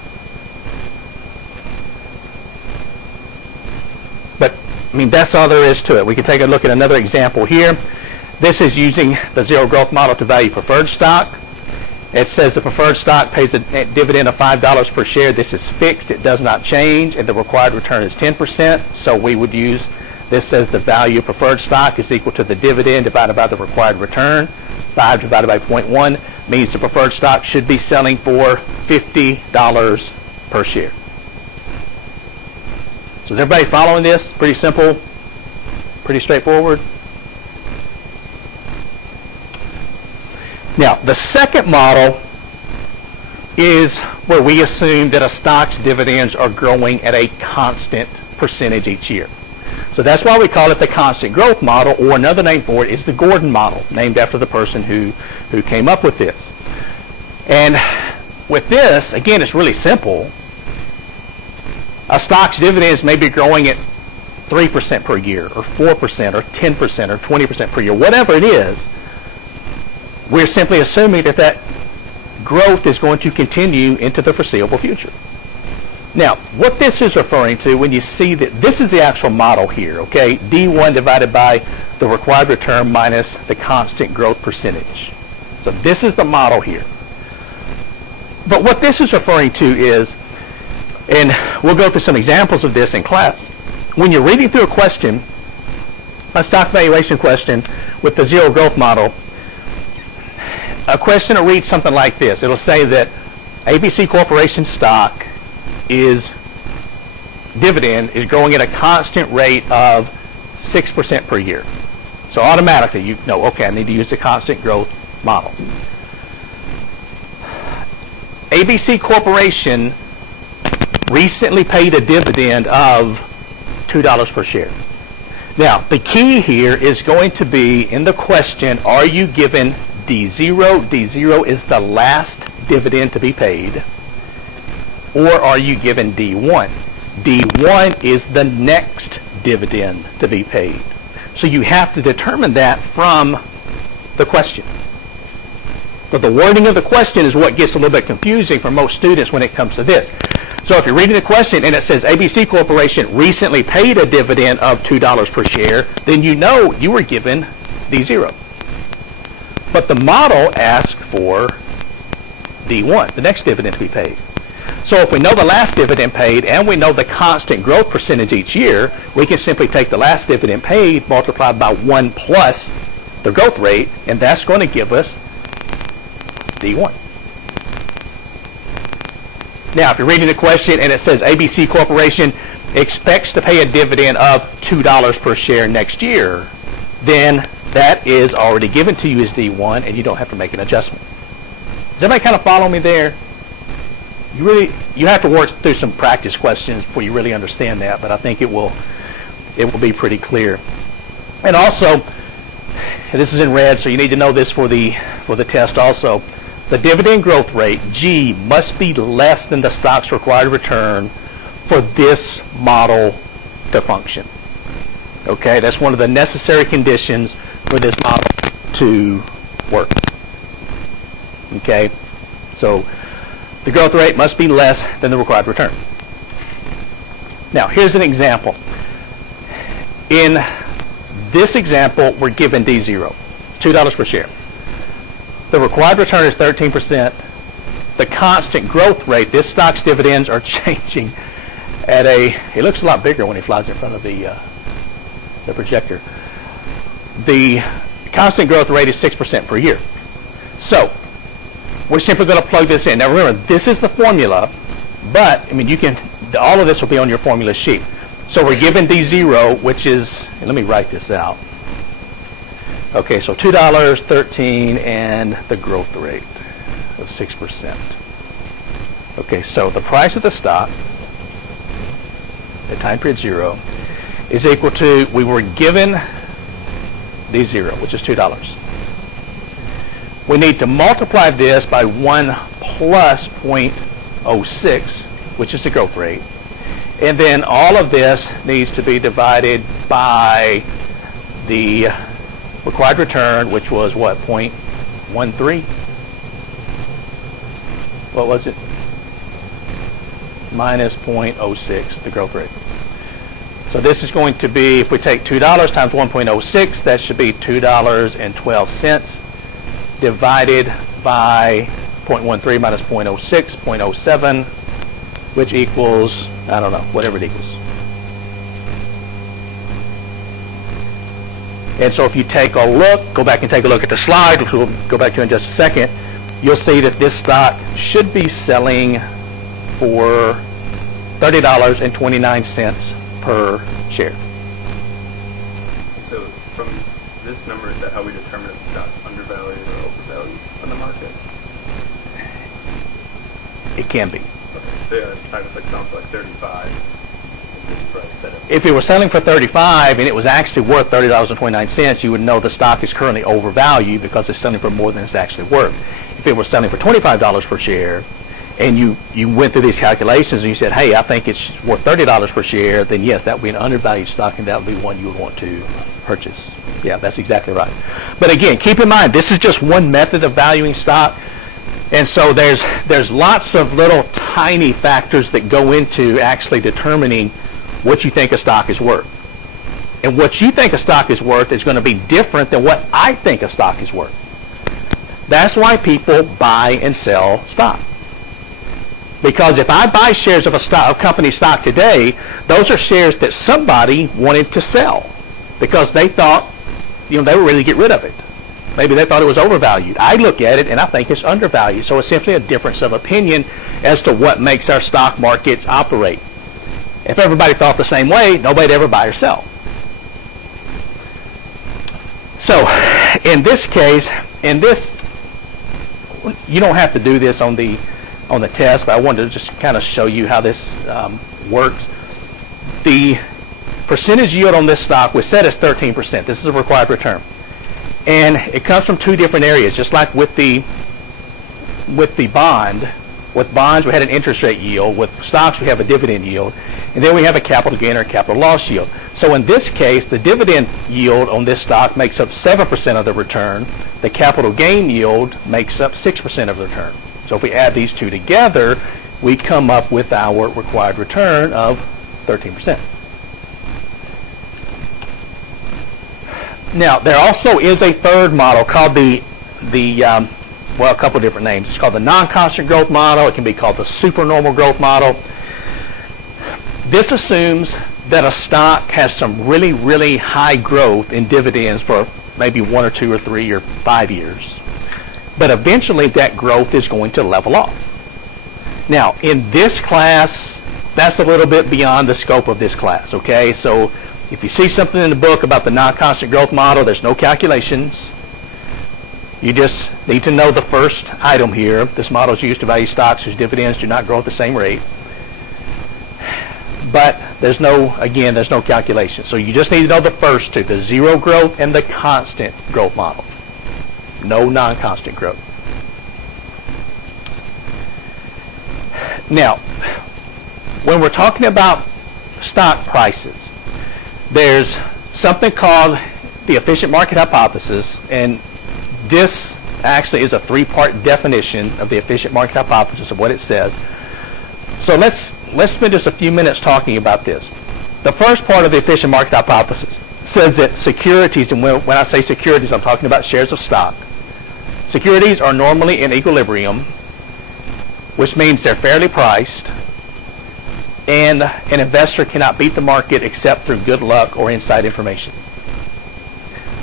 But, I mean, that's all there is to it. We can take a look at another example here. This is using the zero growth model to value preferred stock. It says the preferred stock pays a dividend of $5 per share. This is fixed. It does not change, and the required return is 10%. So we would use this as the value of preferred stock is equal to the dividend divided by the required return. 5 divided by 0.1 means the preferred stock should be selling for $50 per share. So is everybody following this? Pretty simple, pretty straightforward. Now, the second model is where we assume that a stock's dividends are growing at a constant percentage each year. So that's why we call it the constant growth model, or another name for it is the Gordon model, named after the person who came up with this. And with this, again, it's really simple. A stock's dividends may be growing at 3% per year, or 4%, or 10%, or 20% per year, whatever it is. We're simply assuming that that growth is going to continue into the foreseeable future. Now, what this is referring to when you see that this is the actual model here, okay? D1 divided by the required return minus the constant growth percentage. So this is the model here. But what this is referring to is, and we'll go through some examples of this in class, when you're reading through a question, a stock valuation question with the zero growth model, a question will read something like this. It'll say that ABC Corporation stock dividend is growing at a constant rate of 6% per year. So automatically you know, okay, I need to use the constant growth model. ABC Corporation recently paid a dividend of $2 per share. Now, the key here is going to be in the question, are you given D0? D0 is the last dividend to be paid. or are you given D1? D1 is the next dividend to be paid. So you have to determine that from the question. So the wording of the question is what gets a little bit confusing for most students when it comes to this. So if you're reading the question and it says ABC Corporation recently paid a dividend of $2 per share, then you know you were given D0. But the model asks for D1, the next dividend to be paid. So if we know the last dividend paid and we know the constant growth percentage each year, we can simply take the last dividend paid multiplied by 1 plus the growth rate, and that's going to give us D1. Now, if you're reading the question and it says ABC Corporation expects to pay a dividend of $2 per share next year, then that is already given to you as D1, and you don't have to make an adjustment. Does everybody kind of follow me there? You have to work through some practice questions before you really understand that, but I think it will be pretty clear. And also, and this is in red, so you need to know this for the test also. The dividend growth rate, G, must be less than the stock's required return for this model to function. Okay, that's one of the necessary conditions for this model to work. Okay, so the growth rate must be less than the required return. Now, here's an example. In this example, we're given D0, $2 per share. The required return is 13%. The constant growth rate, this stock's dividends are changing at it looks a lot bigger when he flies in front of the projector. The constant growth rate is 6% per year. So, we're simply going to plug this in. Now remember, this is the formula, but, all of this will be on your formula sheet. So we're given D0, which is, let me write this out. Okay, so $2, 13, and the growth rate of 6%. Okay, so the price of the stock at time period 0 is equal to, we were given D0, which is $2. We need to multiply this by 1 plus 0.06, which is the growth rate. And then all of this needs to be divided by the required return, which was what, 0.13? What was it? Minus 0.06, the growth rate. So this is going to be, if we take $2 times 1.06, that should be $2.12 divided by 0.13 minus 0.06, 0.07, which equals, I don't know, whatever it equals. And so if you take a look, go back and take a look at the slide, which we'll go back to in just a second, you'll see that this stock should be selling for $30.29 per share. So from this number, is that how we determine if the stock's undervalued or overvalued on the market? It can be. Okay, so it's like sounds like 35. This price set up. If it was selling for $35 and it was actually worth $30.29, you would know the stock is currently overvalued because it's selling for more than it's actually worth. If it was selling for $25 per share, and you went through these calculations and you said, hey, I think it's worth $30 per share, then yes, that would be an undervalued stock and that would be one you would want to purchase. Yeah, that's exactly right. But again, keep in mind, this is just one method of valuing stock. And so there's lots of little tiny factors that go into actually determining what you think a stock is worth. And what you think a stock is worth is going to be different than what I think a stock is worth. That's why people buy and sell stock. Because if I buy shares of a company stock today, those are shares that somebody wanted to sell because they thought, they were ready to get rid of it. Maybe they thought it was overvalued. I look at it and I think it's undervalued. So it's simply a difference of opinion as to what makes our stock markets operate. If everybody thought the same way, nobody'd ever buy or sell. So in this case, you don't have to do this on the test, but I wanted to just kind of show you how this works. The percentage yield on this stock was set as 13%. This is a required return. And it comes from two different areas. Just like with the bond, With bonds, we had an interest rate yield. With stocks, we have a dividend yield. And then we have a capital gain or capital loss yield. So in this case, the dividend yield on this stock makes up 7% of the return. The capital gain yield makes up 6% of the return. So if we add these two together, we come up with our required return of 13%. Now, there also is a third model called a couple different names. It's called the non-constant growth model. It can be called the supernormal growth model. This assumes that a stock has some really, really high growth in dividends for maybe 1 or 2 or 3 or 5 years. But eventually that growth is going to level off. Now, in this class, that's a little bit beyond the scope of this class, okay? So if you see something in the book about the non-constant growth model, there's no calculations. You just need to know the first item here. This model is used to value stocks whose dividends do not grow at the same rate. But there's no calculation. So you just need to know the first two, the zero growth and the constant growth model. No non-constant growth. Now, when we're talking about stock prices, there's something called the efficient market hypothesis, and this actually is a 3-part definition of the efficient market hypothesis of what it says. So let's spend just a few minutes talking about this. The first part of the efficient market hypothesis says that securities, and when I say securities, I'm talking about shares of stock. Securities are normally in equilibrium, which means they're fairly priced, and an investor cannot beat the market except through good luck or inside information.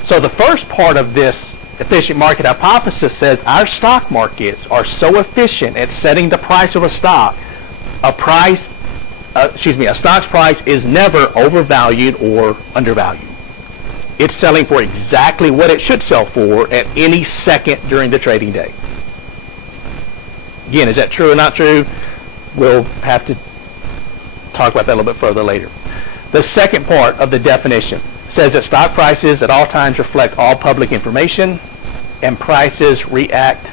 So the first part of this efficient market hypothesis says our stock markets are so efficient at setting the price of a stock. A stock's price is never overvalued or undervalued. It's selling for exactly what it should sell for at any second during the trading day. Again, is that true or not true? We'll have to talk about that a little bit further later. The second part of the definition says that stock prices at all times reflect all public information, and prices react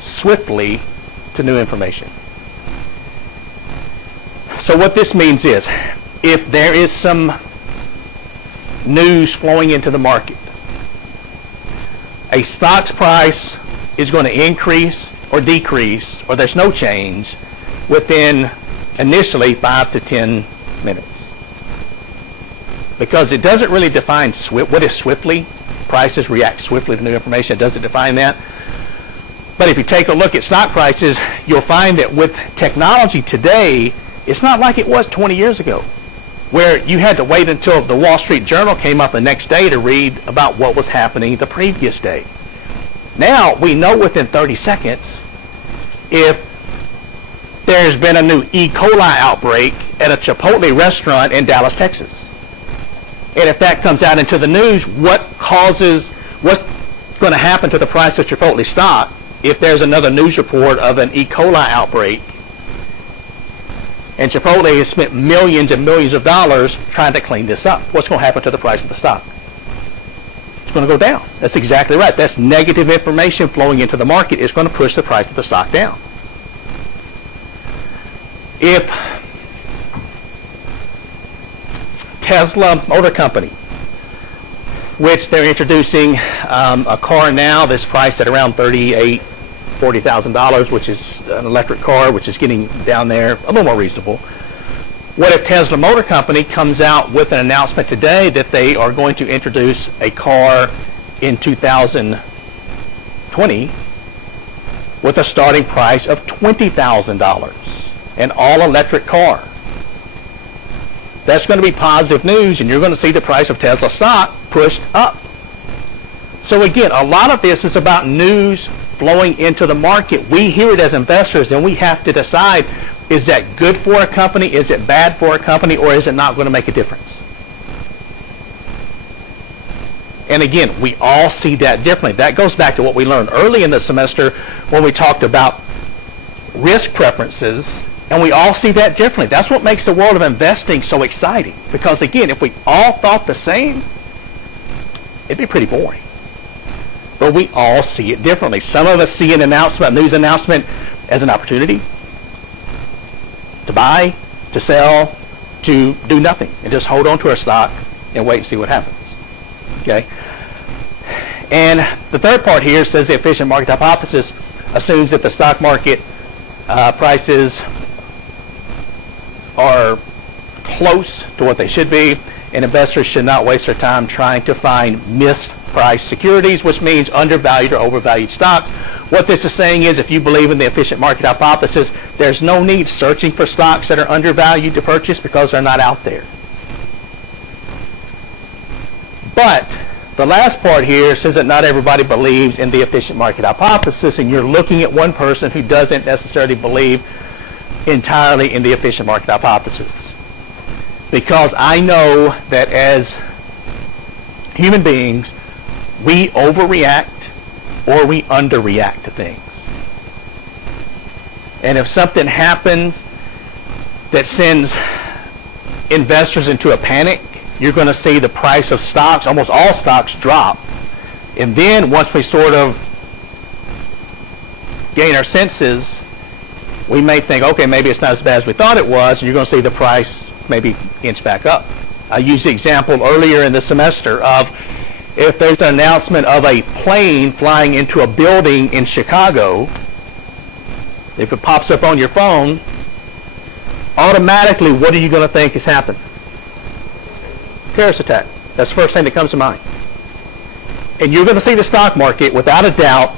swiftly to new information. So what this means is, if there is some news flowing into the market, a stock's price is going to increase or decrease, or there's no change, within initially 5 to 10 minutes. Because it doesn't really define what is swiftly. Prices react swiftly to new information. It doesn't define that. But if you take a look at stock prices, you'll find that with technology today, it's not like it was 20 years ago, where you had to wait until the Wall Street Journal came up the next day to read about what was happening the previous day. Now, we know within 30 seconds if there's been a new E. coli outbreak at a Chipotle restaurant in Dallas, Texas. And if that comes out into the news, what's going to happen to the price of Chipotle stock if there's another news report of an E. coli outbreak? And Chipotle has spent millions and millions of dollars trying to clean this up. What's going to happen to the price of the stock? It's going to go down. That's exactly right. That's negative information flowing into the market. It's going to push the price of the stock down. If Tesla Motor Company, which they're introducing a car now that's priced at around $40,000, which is an electric car, which is getting down there a little more reasonable. What if Tesla Motor Company comes out with an announcement today that they are going to introduce a car in 2020 with a starting price of $20,000, an all-electric car? That's going to be positive news, and you're going to see the price of Tesla stock pushed up. So again, a lot of this is about news flowing into the market. We hear it as investors, and we have to decide, is that good for a company, is it bad for a company, or is it not going to make a difference? And again, we all see that differently. That goes back to what we learned early in the semester when we talked about risk preferences, and we all see that differently. That's what makes the world of investing so exciting. Because again, if we all thought the same, it'd be pretty boring. But we all see it differently. Some of us see an announcement, a news announcement, as an opportunity. to buy, to sell, to do nothing, and just hold on to our stock and wait and see what happens. Okay? And the third part here says the efficient market hypothesis assumes that the stock market prices are close to what they should be, and investors should not waste their time trying to find mispriced securities, which means undervalued or overvalued stocks. What this is saying is if you believe in the efficient market hypothesis, there's no need searching for stocks that are undervalued to purchase because they're not out there. But the last part here says that not everybody believes in the efficient market hypothesis, and you're looking at one person who doesn't necessarily believe entirely in the efficient market hypothesis. Because I know that as human beings, we overreact or we underreact to things. And if something happens that sends investors into a panic, you're going to see the price of stocks, almost all stocks, drop. And then once we sort of gain our senses, we may think, okay, maybe it's not as bad as we thought it was, and you're going to see the price maybe inch back up. I used the example earlier in the semester of if there's an announcement of a plane flying into a building in Chicago, if it pops up on your phone, automatically what are you going to think has happened? Terrorist attack. That's the first thing that comes to mind. And you're going to see the stock market, without a doubt,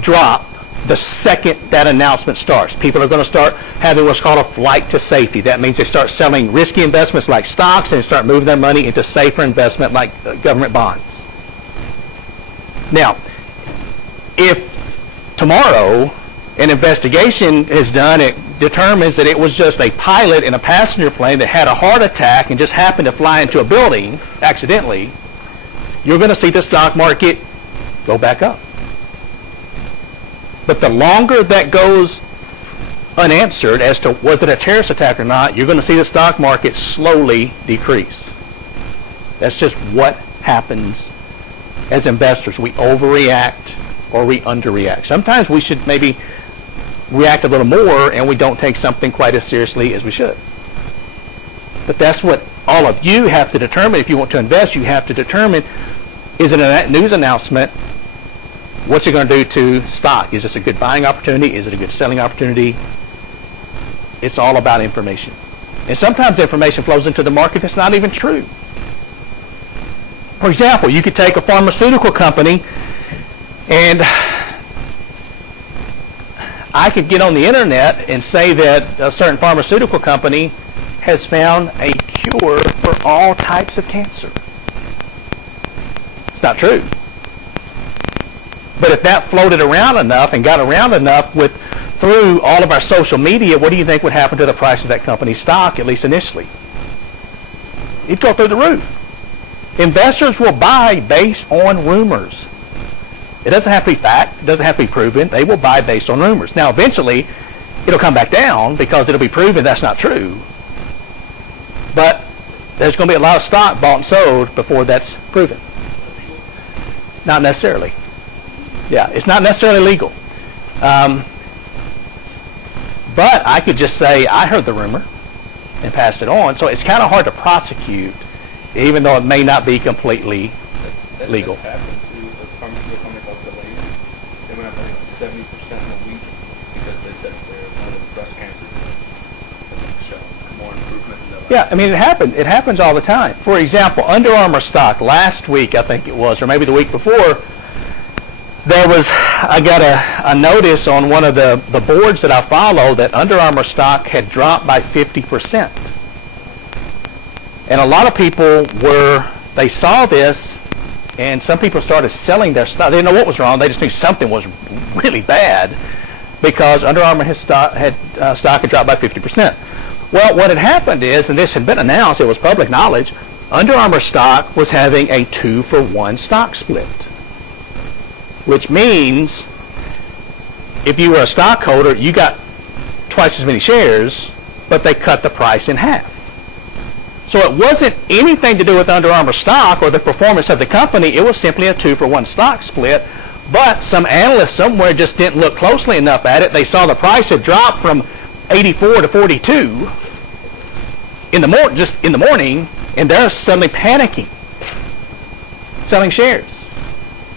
drop the second that announcement starts. People are going to start having what's called a flight to safety. That means they start selling risky investments like stocks and start moving their money into safer investment like government bonds. Now, if tomorrow an investigation is done, it determines that it was just a pilot in a passenger plane that had a heart attack and just happened to fly into a building accidentally, you're going to see the stock market go back up. But the longer that goes unanswered as to was it a terrorist attack or not, you're going to see the stock market slowly decrease. That's just what happens as investors. We overreact or we underreact. Sometimes we should maybe react a little more and we don't take something quite as seriously as we should. But that's what all of you have to determine. If you want to invest, you have to determine, is it a news announcement? What's it going to do to stock? Is this a good buying opportunity? Is it a good selling opportunity? It's all about information. And sometimes information flows into the market that's not even true. For example, you could take a pharmaceutical company and I could get on the internet and say that a certain pharmaceutical company has found a cure for all types of cancer. It's not true. But if that floated around enough and got around enough through all of our social media, what do you think would happen to the price of that company's stock, at least initially? It'd go through the roof. Investors will buy based on rumors. It doesn't have to be fact. It doesn't have to be proven. They will buy based on rumors. Now, eventually, it'll come back down because it'll be proven that's not true. But there's going to be a lot of stock bought and sold before that's proven. Not necessarily. Yeah, it's not necessarily legal. But I could just say, I heard the rumor and passed it on. So it's kind of hard to prosecute, even though it may not be completely legal. That happened to a pharmaceutical company called Delaney. They went up, I think, 70% in a week because they said they're one of the breast cancer drugs. Show more improvement in their life. Yeah, I mean, it happened. It happens all the time. For example, Under Armour stock last week, I think it was, or maybe the week before, I got a notice on one of the boards that I follow that Under Armour stock had dropped by 50%. And a lot of people they saw this, and some people started selling their stock. They didn't know what was wrong. They just knew something was really bad because Under Armour stock had dropped by 50%. Well, what had happened is, and this had been announced, it was public knowledge, Under Armour stock was having a 2-for-1 stock split. Which means if you were a stockholder, you got twice as many shares, but they cut the price in half. So it wasn't anything to do with Under Armour stock or the performance of the company. It was simply a 2-for-1 stock split. But some analyst somewhere just didn't look closely enough at it. They saw the price had dropped from 84 to 42 in the morning, and they're suddenly panicking, selling shares,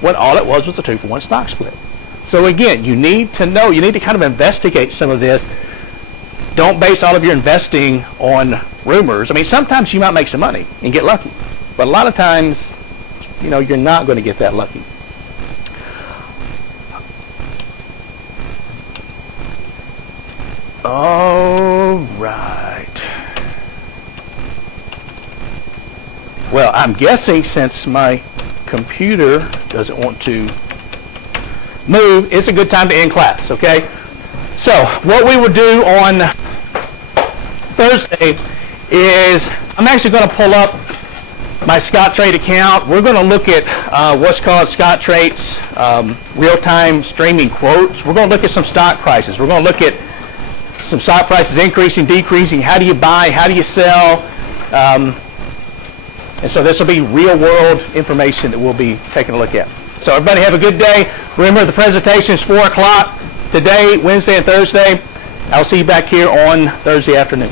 when all it was a 2-for-1 stock split. So again, you need to know, you need to kind of investigate some of this. Don't base all of your investing on rumors. I mean, sometimes you might make some money and get lucky, but a lot of times, you know, you're not going to get that lucky. All right. Well, I'm guessing since my computer doesn't want to move, it's a good time to end class, okay? So, what we will do on Thursday is I'm actually going to pull up my Scottrade account. We're going to look at what's called Scottrade's real-time streaming quotes. We're going to look at some stock prices. We're going to look at some stock prices increasing, decreasing. How do you buy? How do you sell? And so this will be real-world information that we'll be taking a look at. So everybody have a good day. Remember, the presentation is 4 o'clock today, Wednesday and Thursday. I'll see you back here on Thursday afternoon.